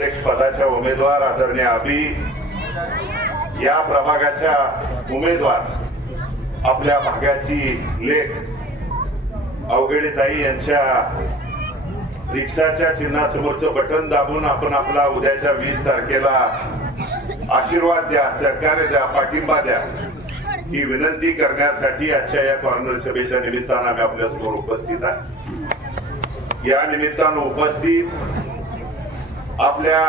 नगराध्यक्ष पदाच्या उमेदवार आदरणीय अभि या प्रभागाच्या उमेदवार आपल्या भागाची लेख अवघडीताई यांच्या रिक्षाच्या चिन्हासमोरचं बटन दाबून आपण आपला उद्याच्या वीस तारखेला आशीर्वाद द्या सहकार्य द्या पाठिंबा द्या ही विनंती करण्यासाठी आजच्या या कॉर्नर सभेच्या निमित्तानं आम्ही आपल्यासमोर उपस्थित आहे. या निमित्तानं उपस्थित आपल्या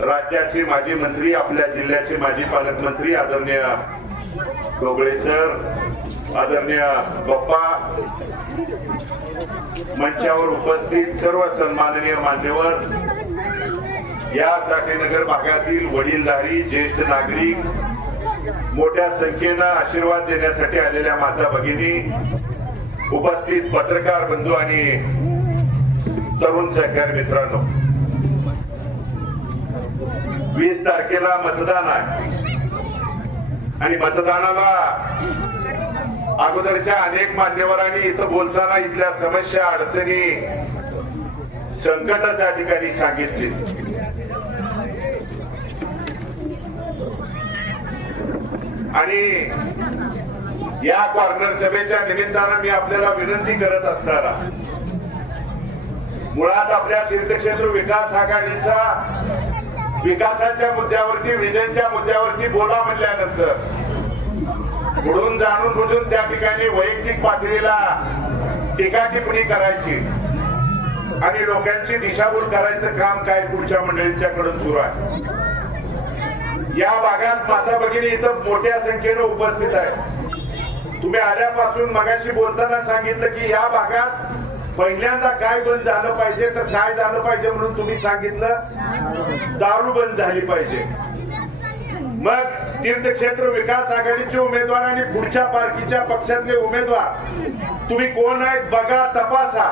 राज्याचे माजी मंत्री आपल्या जिल्ह्याचे माजी पालकमंत्री आदरणीय डोबळे सर आदरणीय बाप्पा मंचावर उपस्थित सर्व सन्माननीय मान्यवर या साठेनगर भागातील वडीलधारी ज्येष्ठ नागरिक मोठ्या संख्येनं आशीर्वाद देण्यासाठी आलेल्या माता भगिनी उपस्थित पत्रकार बंधू आणि तरुण सहकारी मित्रांनो. वीस तारखेला मतदान आहे. आणि मतदानाला अगोदरच्या अनेक मान्यवरांनी इथं बोलताना इथल्या समस्या अडचणी संकट त्या ठिकाणी सांगितली. आणि या कॉर्नर सभेच्या निमित्तानं मी आपल्याला विनंती करत असताना मुळात आपल्या तीर्थक्षेत्र विकास आघाडीचा विकासाच्या मुद्द्यावरती विजयच्या मुद्द्यावरती बोला म्हणल्यानंतर. पुढून जाणून बुजून त्या ठिकाणी वैयक्तिक पातळीला टीका टिप्पणी करायची? आणि लोकांची दिशाभूल करायचं काम काय पुढच्या मंडळींच्याकडून सुरू आहे? या भागात माता भगिनी इथं मोठ्या संख्येनं उपस्थित आहे तुम्ही आल्यापासून मगाशी बोलताना सांगितलं की या भागात पहिल्यांदा काय बंद झालं पाहिजे तर काय झालं पाहिजे म्हणून तुम्ही सांगितलं? दारू बंद झाली पाहिजे. मग तीर्थक्षेत्र विकास आघाडीचे उमेदवार आणि पुढच्या पार्टीच्या पक्षातले उमेदवार तुम्ही कोण आहेत बघा तपासा.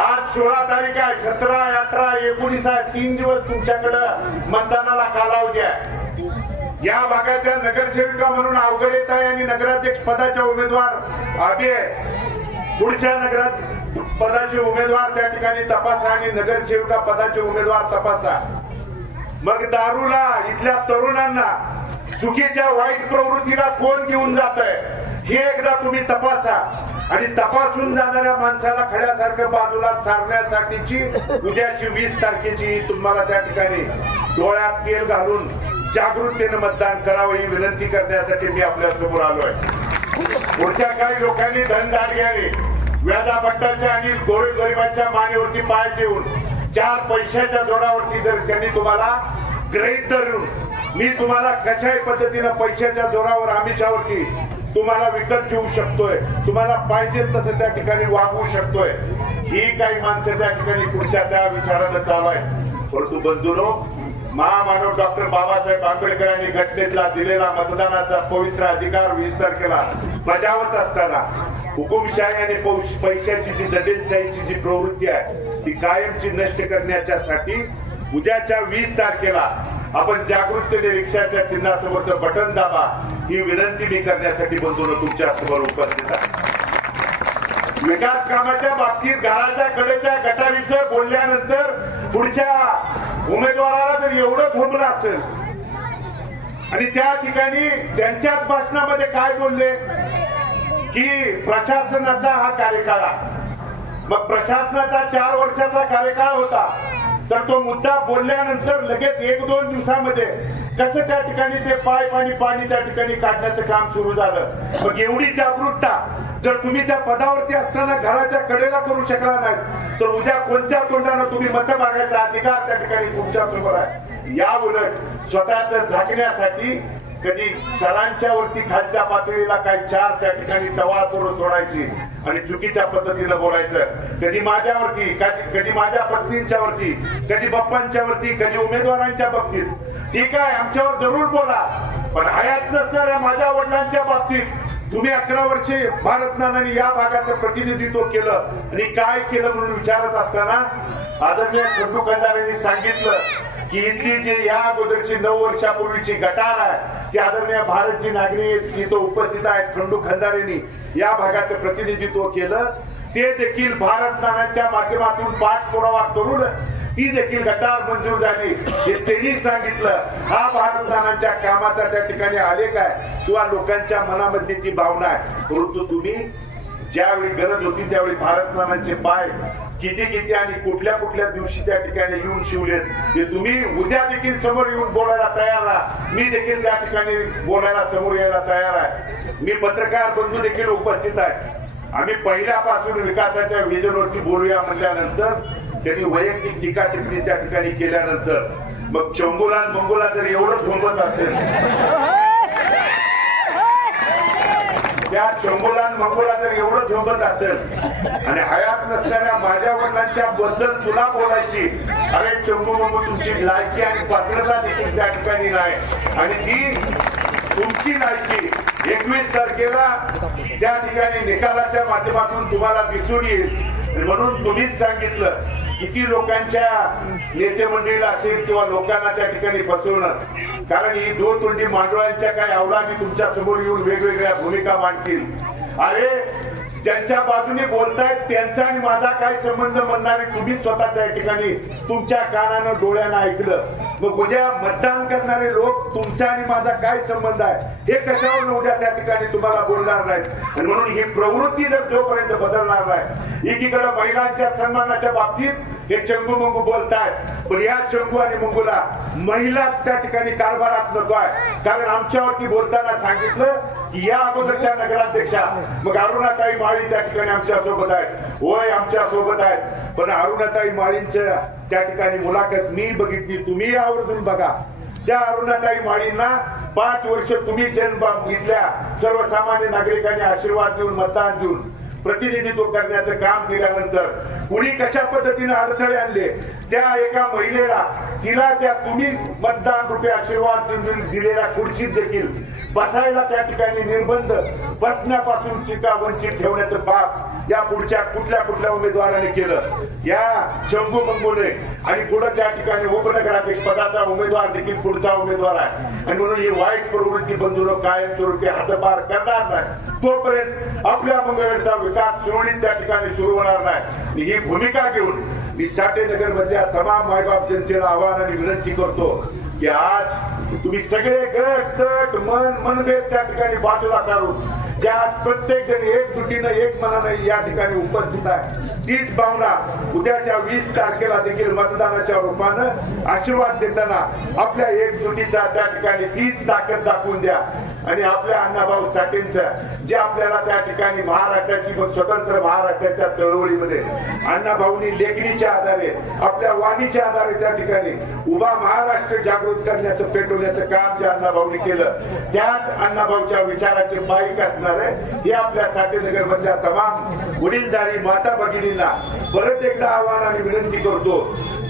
आज सोळा तारीख आहे सतरा अठरा एकोणीस आहे तीन दिवस तुमच्याकडं मतदानाला कालावधी आहे. या भागाच्या नगरसेविका म्हणून अवघड येत आहे आणि नगराध्यक्ष पदाच्या उमेदवार आबी आहे पुढच्या नगरात पदाचे उमेदवार त्या ठिकाणी तपासा आणि नगरसेविका पदाचे उमेदवार तपासा. मग दारूला इथल्या तरुणांना चुकीच्या वाईट प्रवृत्तीला कोण घेऊन जात आहे हे एकदा तुम्ही तपासा. आणि तपासून जाणाऱ्या माणसाला खड्यासारखं बाजूला सारण्यासाठीची उद्याची वीस तारखेची तुम्हाला त्या ठिकाणी डोळ्यात तेल घालून जागृततेनं मतदान करावं ही विनंती करण्यासाठी मी आपल्यासमोर आलोय. पुढच्या काही लोकांनी धनदार घ्यावे. व्याजा भट्टाच्या आणि गोरे गरिबांच्या मानेवरती पाय देऊन चार पैशाच्या जोरावरती जर त्यांनी तुम्हाला ग्रहित धरून मी तुम्हाला कशाही पद्धतीनं पैशाच्या जोरावर आमिषावरती तुम्हाला विकत घेऊ शकतोय तुम्हाला पाहिजे तसं त्या ठिकाणी वागवू शकतोय. ही काही माणसं त्या ठिकाणी पुढच्या त्या विचारानं चालू आहे परंतु बंधुनो महामानव डॉक्टर बाबासाहेब आंबेडकरांनी घटनेतला दिलेला मतदानाचा पवित्र अधिकार विस्तार केला बजावत असताना हुकुमशाही आणि पैशाची जी दलितशाहीची जी प्रवृत्ती आहे ती कायमची नष्ट करण्याच्यासाठी उद्याच्या वीस तारखेला आपण जागृततेने रिक्षाच्या चिन्हासमोरचं बटन दाबा ही विनंती मी करण्यासाठी बंधून तुमच्यासमोर उपस्थित आहे. विकास कामाच्या बाबतीत घराच्या कडेच्या गटारीचं बोलल्यानंतर पुढच्या उमेदवाराला जर एवढं थांबलं असेल आणि त्या ठिकाणी त्यांच्याच भाषणामध्ये काय बोलले? की प्रशासनाचा हा कार्यकाळ मग प्रशासनाचा चार वर्षाचा कार्यकाळ होता. तर तो मुद्दा बोलल्यानंतर लगेच एक दोन दिवसामध्ये कसं त्या ठिकाणी ते पाय पाणी पाणी त्या ठिकाणी काढण्याचं काम सुरू झालं. मग एवढी जागरूकता जर तुम्ही त्या पदावरती असताना घराच्या कडेला करू शकला नाही तर उद्या कोणत्या तोंडानं तुम्ही मत मागायचा अधिकार त्या ठिकाणी तुमच्यासमोर आहे? या उलट स्वतःच झाकण्यासाठी कधी सरांच्या वरती खालच्या पातळीला काही चार त्या ठिकाणी टवाळ करून सोडायची आणि चुकीच्या पद्धतीनं बोलायचं. कधी माझ्यावरती कधी कधी माझ्या पत्नींच्या वरती कधी बाप्पांच्या वरती कधी उमेदवारांच्या बाबतीत. ठीक आहे आमच्यावर जरूर बोला पण हयात नसणाऱ्या माझ्या वडिलांच्या बाबतीत तुम्ही अकरा वर्षे भारतनानाने या भागाचं प्रतिनिधित्व केलं आणि काय केलं म्हणून विचारत असताना आदरणीय खंडू खंडारेंनी सांगितलं की जे या अगोदरची नऊ वर्षापूर्वीची गटार आहे. ती आदरणीय भारतची नागरिक इथं उपस्थित आहेत खंडू खंदारेंनी. या भागाचं प्रतिनिधित्व केलं. ते देखील भारत नाण्याच्या माध्यमातून पाठपुरावा करून ती देखील गटार मंजूर झाली. हे त्यांनी सांगितलं. हा भारतदानांच्या कामाचा त्या ठिकाणी आलेख आहे. किंवा लोकांच्या मनामधली ती भावना आहे. परंतु तुम्ही ज्यावेळी गरज होती त्यावेळी भारतमानांचे पाय किती किती आणि कुठल्या कुठल्या दिवशी त्या ठिकाणी येऊन शिवलेत हे तुम्ही उद्या देखील समोर येऊन बोलायला तयार राहा. मी देखील त्या ठिकाणी बोलायला समोर यायला तयार आहे. मी पत्रकार बंधू देखील उपस्थित आहे. आम्ही पहिल्यापासून विकासाच्या विजनवरती बोलूया म्हटल्यानंतर त्यांनी वैयक्तिक टीका टिप्पणी त्या ठिकाणी केल्यानंतर. मग चंगुला मंगुला जर एवढंच होमत असेल त्या चंबोला आणि जर एवढं झोपत असेल आणि हयात नसताना माझ्या वडिलांच्या बद्दल तुला बोलायची अरे चंबू मंगू तुमची लायकी आणि पात्रता देखील त्या ठिकाणी नाही. आणि ती तुमची लायकी एकवीस तारखेला त्या ठिकाणी निकालाच्या माध्यमातून तुम्हाला दिसून येईल. म्हणून तुम्हीच सांगितलं किती लोकांच्या नेते मंडळीला असेल किंवा लोकांना त्या ठिकाणी फसवणं. कारण ही दोन तोंडी मांडवांच्या काही अवलादी तुमच्यासमोर येऊन वेगवेगळ्या भूमिका मांडतील. अरे ज्यांच्या बाजूने बोलतायत त्यांचा आणि माझा काय संबंध म्हणणारे तुम्ही स्वतःच्या ठिकाणी तुमच्या कानानं डोळ्यानं ऐकलं. मग उद्या मतदान करणारे लोक तुमचा आणि माझा काय संबंध आहे हे कशावर उद्या त्या ठिकाणी तुम्हाला बोलणार नाहीत? आणि म्हणून ही प्रवृत्ती जर जोपर्यंत बदलणार नाही एकीकडे महिलांच्या सन्मानाच्या बाबतीत हे चंगू मंगू बोलतायत पण या चंगू आणि मंगूला महिलाच त्या ठिकाणी कारभारात नको आहे. कारण आमच्यावरती बोलताना सांगितलं की या अगोदरच्या नगराध्यक्षा मग अरुणाताई माळी त्या ठिकाणी आमच्यासोबत आहेत. होय आमच्यासोबत आहेत. पण अरुणाताई माळींच्या त्या ठिकाणी मुलाखत मी बघितली. तुम्ही आवर्जून बघा. त्या अरुणाताई माळींना पाच वर्ष तुम्ही जन्म घेतल्या सर्वसामान्य नागरिकांनी आशीर्वाद देऊन मतदान देऊन प्रतिनिधित्व करण्याचं काम केल्यानंतर कुणी कशा पद्धतीने अडथळे आणले? त्या एका महिलेला तिला त्या तुम्ही मतदान रुपये आशीर्वाद दिलेल्या खुर्चीत देखील बसायला त्या ठिकाणी निर्बंध बसण्यापासून सीटा वंचित ठेवण्याचं पाप या पुढच्या कुठल्या कुठल्या उमेदवाराने केलं? या चंगू मंगूने आणि पुढे त्या ठिकाणी उपनगराध्यक्ष पदाचा उमेदवार देखील पुढचा उमेदवार आहे. आणि म्हणून हे वाईट प्रवृत्ती बंधून कायमस्वरूपी हातभार करणार नाही. तोपर्यंत आपल्या मंगळवेरचा विकास सुरळीत त्या ठिकाणी सुरू होणार नाही. ही भूमिका घेऊन मी साठेनगर मधल्या तमाम मायबाप जनतेला आव्हान आणि विनंती करतो की आज तुम्ही सगळे गट तट मन मनभेद त्या ठिकाणी बाजूला काढून ज्या प्रत्येक जण एकजुटीनं एक मनानं या ठिकाणी उपस्थित आहे. तीच भावना उद्याच्या वीस तारखेला देखील मतदानाच्या रूपानं आशीर्वाद देताना आपल्या एकजुटीचा त्या ठिकाणी तीच ताकद दाखवून द्या. आणि आपल्या अण्णाभाऊ साठेंचं जे आपल्याला त्या ठिकाणी महाराष्ट्राची स्वतंत्र महाराष्ट्राच्या चळवळीमध्ये अण्णाभाऊनी लेखणीच्या आधारे आपल्या वाणीच्या आधारे त्या ठिकाणी उभा महाराष्ट्र जागृत करण्याचं पेटवण्याचं काम जे अण्णाभाऊनी केलं त्याच अण्णाभाऊच्या विचाराचे माईक असणार आहे. हे आपल्या साठेनगर मधल्या तमाम वडीलधारी माता भगिनींना परत एकदा आव्हान आणि विनंती करतो.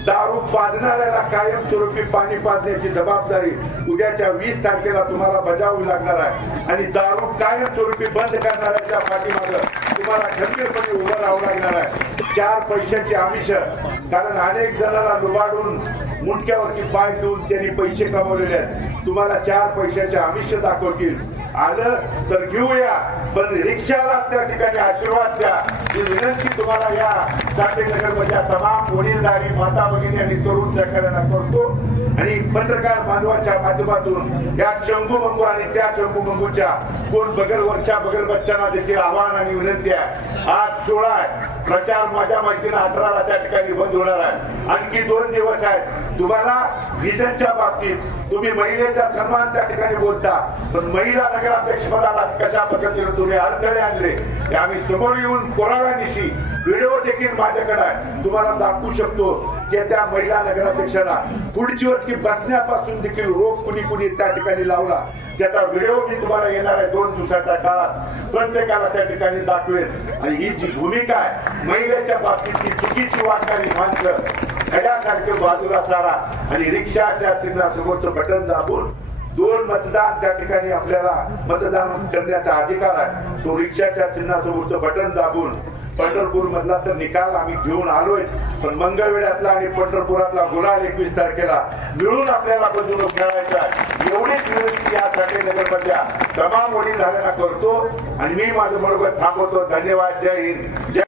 दारू पाजणाऱ्याला कायमस्वरूपी पाणी पाजण्याची जबाबदारी उद्याच्या वीस तारखेला तुम्हाला बजावावी लागणार आहे. आणि दारू कायमस्वरूपी बंद करणाऱ्याच्या पाठीमागं तुम्हाला खंबीरपणे उभं राहावं लागणार आहे. चार पैशांची आमिष कारण अनेक जणांना लुबाडून मुंडक्यावरती पाय देऊन त्यांनी पैसे कमवलेले आहेत. तुम्हाला चार पैशाचे आमिष दाखवतील. आलं तर घेऊया. पण रिक्षाला त्या ठिकाणी आशीर्वाद द्या. ही विनंती तुम्हाला या साठेनगर मधल्या तमाम वडीलधारी माता भगिनी आणि तरुण सहकार्यांना करतो. आणि पत्रकार बांधवाच्या माध्यमातून या चंगू बंगू आणि त्या चंगू बंगूच्या कोण बगलवरच्या बगल बच्चांना देखील आव्हान आणि विनंती आहे. आज सोळा आहे. प्रचार माझ्या माहितीनं अठराला त्या ठिकाणी बंद होणार आहे. आणखी दोन दिवस आहेत. तुम्हाला व्हिजनच्या बाबतीत तुम्ही महिलेचा सन्मान त्या ठिकाणी बोलता. पण महिला नगराध्यक्ष पदाला कशा पद्धतीने तुम्ही अडथळे आणले हे आम्ही समोर येऊन पुराव्यानिशी व्हिडिओ देखील माझ्याकडे तुम्हाला दाखवू शकतो की त्या महिला नगराध्यक्षाला खुर्चीवरती बसण्यापासून देखील रोग कुणी कुणी त्या ठिकाणी लावला. त्याचा व्हिडिओ मी तुम्हाला येणार आहे दोन दिवसाच्या काळात. प्रत्येकाला त्या ठिकाणी दाखवेल आणि ही जी भूमिका आहे महिलेच्या बाबतीत चुकीची वाटणारी माणसं खड्यासारखे बाजूला सारा आणि रिक्षाच्या चिन्हासमोरचं बटन दाबून दोन मतदान त्या ठिकाणी आपल्याला मतदान करण्याचा अधिकार आहे. तो रिक्षाच्या चिन्हासमोरचं बटन दाबून पंढरपूर मधला तर निकाल आम्ही घेऊन आलोय पण मंगळवेड्यातला आणि पंढरपुरातला गुलाल एकवीस तारखेला मिळून आपल्याला बंधुन खेळायचा एवढीच विनंती यासाठी नगरमधल्या तमाम वडील झालेला करतो. आणि मी माझं बरोबर थांबवतो. धन्यवाद. जय हिंद. जय